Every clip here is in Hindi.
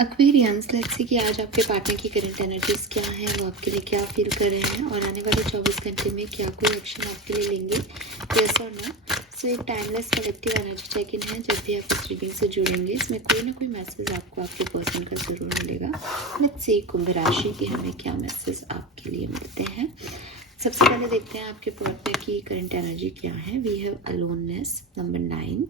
एक्वेरियंस, लेट्स सी कि आज आपके पार्टनर की करंट एनर्जीज क्या हैं, वो आपके लिए क्या फील कर रहे हैं और आने वाले 24 घंटे में क्या कोई एक्शन आपके लिए लेंगे, यस और नो। सो एक timeless collective energy check in है। जब भी आप इस रीडिंग से जुड़ेंगे इसमें कोई ना कोई मैसेज आपको आपके पर्सन का ज़रूर मिलेगा। लेट्स सी कुंभ राशि की हमें क्या मैसेज आपके लिए मिलते हैं। सबसे पहले देखते हैं आपके पार्टनर की करंट एनर्जी क्या है। We have aloneness, number 9,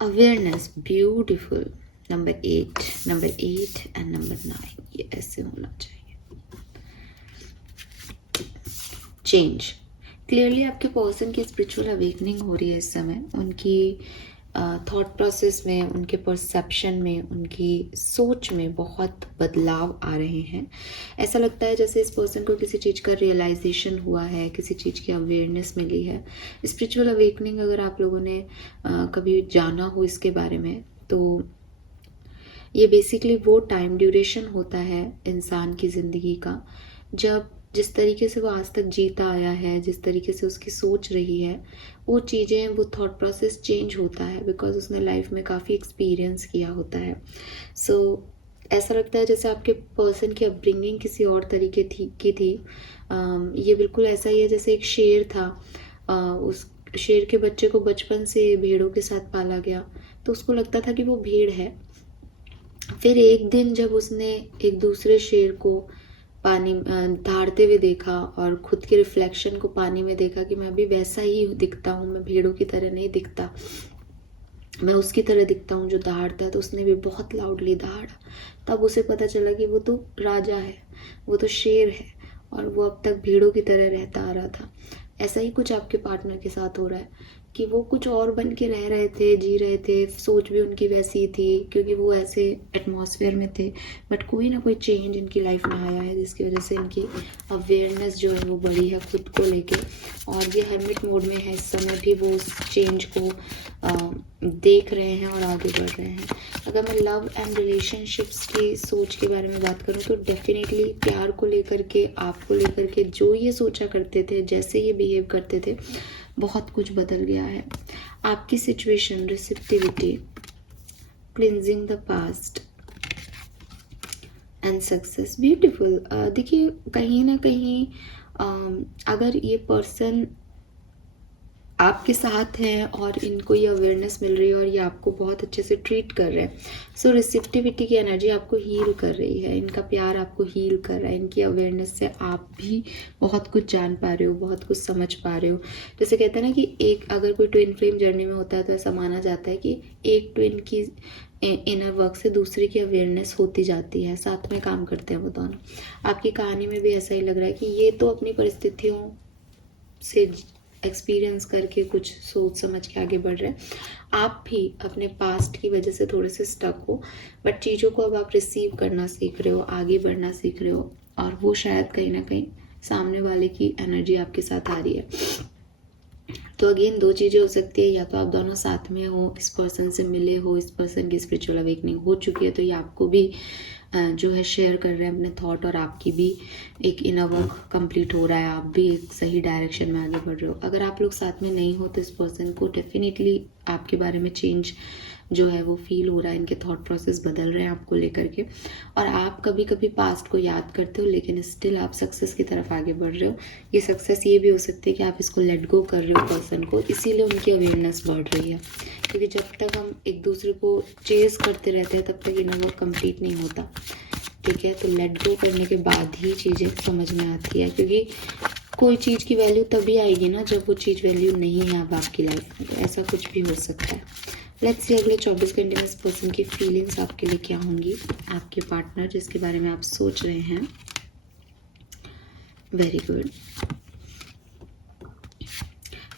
awareness, beautiful, number 8 and number 9। ये ऐसे होना चाहिए। चेंज, क्लियरली आपके पर्सन की स्पिरिचुअल अवेकनिंग हो रही है इस समय। उनकी थॉट प्रोसेस में, उनके परसेप्शन में, उनकी सोच में बहुत बदलाव आ रहे हैं। ऐसा लगता है जैसे इस पर्सन को किसी चीज़ का रियलाइजेशन हुआ है, किसी चीज़ की अवेयरनेस मिली है। स्पिरिचुअल अवेकनिंग अगर आप लोगों ने कभी जाना हो इसके बारे में, तो ये बेसिकली वो टाइम ड्यूरेशन होता है इंसान की ज़िंदगी का, जब जिस तरीके से वो आज तक जीता आया है, जिस तरीके से उसकी सोच रही है, वो चीज़ें, वो थॉट प्रोसेस चेंज होता है बिकॉज उसने लाइफ में काफ़ी एक्सपीरियंस किया होता है। सो ऐसा लगता है जैसे आपके पर्सन की अपब्रिंगिंग किसी और तरीके की थी। ये बिल्कुल ऐसा ही है जैसे एक शेर था। उस शेर के बच्चे को बचपन से भेड़ों के साथ पाला गया, तो उसको लगता था कि वो भेड़ है। फिर एक दिन जब उसने एक दूसरे शेर को पानी दहाड़ते हुए देखा और खुद के रिफ्लेक्शन को पानी में देखा कि मैं भी वैसा ही दिखता हूँ, मैं भेड़ों की तरह नहीं दिखता, मैं उसकी तरह दिखता हूँ जो दहाड़ता है, तो उसने भी बहुत लाउडली दहाड़ा। तब उसे पता चला कि वो तो राजा है, वो तो शेर है और वो अब तक भेड़ों की तरह रहता आ रहा था। ऐसा ही कुछ आपके पार्टनर के साथ हो रहा है कि वो कुछ और बन के रह रहे थे, जी रहे थे, सोच भी उनकी वैसी ही थी क्योंकि वो ऐसे एटमॉस्फेयर में थे। बट कोई ना कोई चेंज इनकी लाइफ में आया है जिसकी वजह से इनकी अवेयरनेस जो है वो बढ़ी है खुद को लेके, और ये हर्मिट मोड में है इस समय भी। वो उस चेंज को देख रहे हैं और आगे बढ़ रहे हैं। अगर मैं लव एंड रिलेशनशिप्स की सोच के बारे में बात करूँ तो डेफिनेटली प्यार को लेकर के, आपको लेकर के जो ये सोचा करते थे, जैसे ये बिहेव करते थे, बहुत कुछ बदल गया है। आपकी situation, receptivity, cleansing the past and success, beautiful. देखिए कहीं ना कहीं अगर ये पर्सन आपके साथ हैं और इनको ये अवेयरनेस मिल रही है और ये आपको बहुत अच्छे से ट्रीट कर रहे हैं, सो रिसेप्टिविटी की एनर्जी आपको हील कर रही है, इनका प्यार आपको हील कर रहा है। इनकी अवेयरनेस से आप भी बहुत कुछ जान पा रहे हो, बहुत कुछ समझ पा रहे हो। जैसे कहते हैं ना कि एक अगर कोई ट्विन फ्लेम जर्नी में होता है तो ऐसा माना जाता है कि एक ट्विन की इनर वर्क से दूसरी की अवेयरनेस होती जाती है, साथ में काम करते हैं वो दोनों। आपकी कहानी में भी ऐसा ही लग रहा है कि ये तो अपनी परिस्थितियों से एक्सपीरियंस करके कुछ सोच समझ के आगे बढ़ रहे हैं। आप भी अपने पास्ट की वजह से थोड़े से स्टक हो, बट चीज़ों को अब आप रिसीव करना सीख रहे हो, आगे बढ़ना सीख रहे हो, और वो शायद कहीं ना कहीं सामने वाले की एनर्जी आपके साथ आ रही है। तो अगेन दो चीज़ें हो सकती है, या तो आप दोनों साथ में हो, इस पर्सन से मिले हो, इस पर्सन की स्पिरिचुअल अवेकनिंग हो चुकी है तो ये आपको भी जो है शेयर कर रहे हैं अपने थॉट, और आपकी भी एक इनर वर्क कंप्लीट हो रहा है, आप भी एक सही डायरेक्शन में आगे बढ़ रहे हो। अगर आप लोग साथ में नहीं हो तो इस पर्सन को डेफिनेटली आपके बारे में चेंज जो है वो फील हो रहा है, इनके थॉट प्रोसेस बदल रहे हैं आपको लेकर के, और आप कभी कभी पास्ट को याद करते हो लेकिन स्टिल आप सक्सेस की तरफ आगे बढ़ रहे हो। ये सक्सेस ये भी हो सकती है कि आप इसको लेट गो कर रहे हो पर्सन को, इसीलिए उनकी अवेयरनेस बढ़ रही है। क्योंकि जब तक हम एक दूसरे को चेस करते रहते हैं तब तक इनर वर्क कंप्लीट नहीं होता, ठीक है। तो लेट गो करने के बाद ही चीज़ें समझ में आती है, क्योंकि कोई चीज़ की वैल्यू तभी आएगी ना जब वो चीज़ वैल्यू नहीं है अब आपकी लाइफ में। तो ऐसा कुछ भी हो सकता है। लेट्स सी अगले 24 घंटे में इस पर्सन की फीलिंग्स आपके लिए क्या होंगी, आपके पार्टनर जिसके बारे में आप सोच रहे हैं। Very good.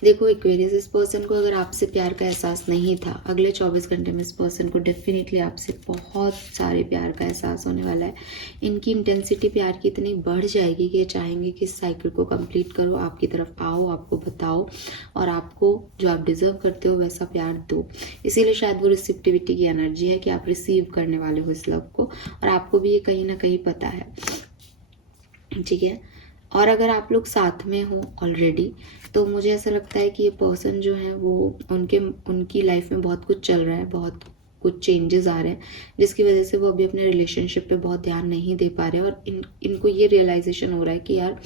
देखो एक्वेरियस, इस पर्सन को अगर आपसे प्यार का एहसास नहीं था, अगले 24 घंटे में इस पर्सन को डेफिनेटली आपसे बहुत सारे प्यार का एहसास होने वाला है। इनकी इंटेंसिटी प्यार की इतनी बढ़ जाएगी कि ये चाहेंगे कि इस साइकिल को कंप्लीट करो, आपकी तरफ आओ, आपको बताओ, और आपको जो आप डिजर्व करते हो वैसा प्यार दो। इसीलिए शायद वो रिसिप्टिविटी की एनर्जी है कि आप रिसीव करने वाले हो इस लव को, और आपको भी ये कहीं ना कहीं पता है, ठीक है। और अगर आप लोग साथ में हो ऑलरेडी तो मुझे ऐसा लगता है कि ये पर्सन जो है वो उनकी लाइफ में बहुत कुछ चल रहा है, बहुत कुछ चेंजेस आ रहे हैं जिसकी वजह से वो अभी अपने रिलेशनशिप पे बहुत ध्यान नहीं दे पा रहे हैं, और इनको ये रियलाइजेशन हो रहा है कि यार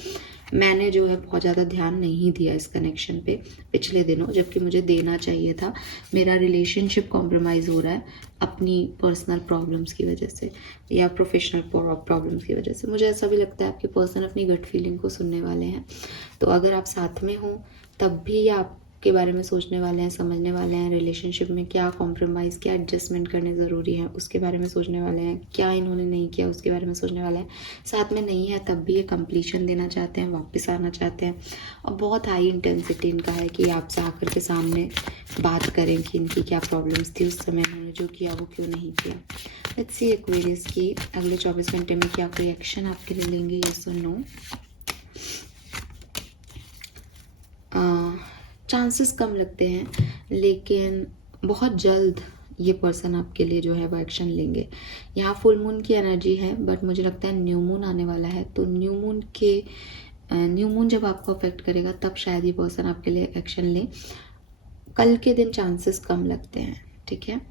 मैंने जो है बहुत ज़्यादा ध्यान नहीं दिया इस कनेक्शन पे पिछले दिनों, जबकि मुझे देना चाहिए था। मेरा रिलेशनशिप कॉम्प्रोमाइज़ हो रहा है अपनी पर्सनल प्रॉब्लम्स की वजह से या प्रोफेशनल प्रॉब्लम्स की वजह से। मुझे ऐसा भी लगता है आपके पर्सन अपनी गट फीलिंग को सुनने वाले हैं। तो अगर आप साथ में हो तब भी आपके बारे में सोचने वाले हैं, समझने वाले हैं रिलेशनशिप में क्या कॉम्प्रोमाइज़, क्या एडजस्टमेंट करने ज़रूरी है उसके बारे में सोचने वाले हैं, क्या इन्होंने नहीं किया उसके बारे में सोचने वाले हैं। साथ में नहीं है तब भी ये कंप्लीशन देना चाहते हैं, वापस आना चाहते हैं, और बहुत हाई इंटेंसिटी इनका है कि आपसे आकर के सामने बात करें कि इनकी क्या प्रॉब्लम्स थी उस समय, इन्होंने जो किया वो क्यों नहीं किया। लेट्स सी एक्वेरियस की अगले 24 घंटे में क्या कोई एक्शन आपके लिए लेंगे, यस और नो। चांसेस कम लगते हैं, लेकिन बहुत जल्द ये पर्सन आपके लिए जो है वो एक्शन लेंगे। यहाँ फुल मून की एनर्जी है, बट मुझे लगता है न्यू मून आने वाला है, तो न्यू मून जब आपको अफेक्ट करेगा तब शायद ये पर्सन आपके लिए एक्शन ले। कल के दिन चांसेस कम लगते हैं, ठीक है,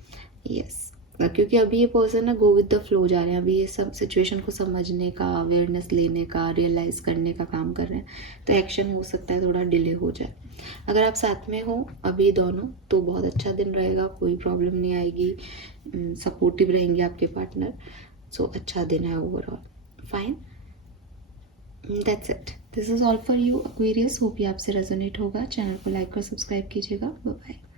यस। क्योंकि अभी ये पर्सन ना गो विद द फ्लो जा रहे हैं, अभी ये सब सिचुएशन को समझने का, अवेयरनेस लेने का, रियलाइज़ करने का काम कर रहे हैं, तो एक्शन हो सकता है थोड़ा डिले हो जाए। अगर आप साथ में हो अभी दोनों तो बहुत अच्छा दिन रहेगा, कोई प्रॉब्लम नहीं आएगी, सपोर्टिव रहेंगे आपके पार्टनर, सो अच्छा दिन है overall. Fine, that's it, this is all for you Aquarius. Hope ये आपसे रेजोनेट होगा। चैनल को लाइक और सब्सक्राइब कीजिएगा। Bye bye.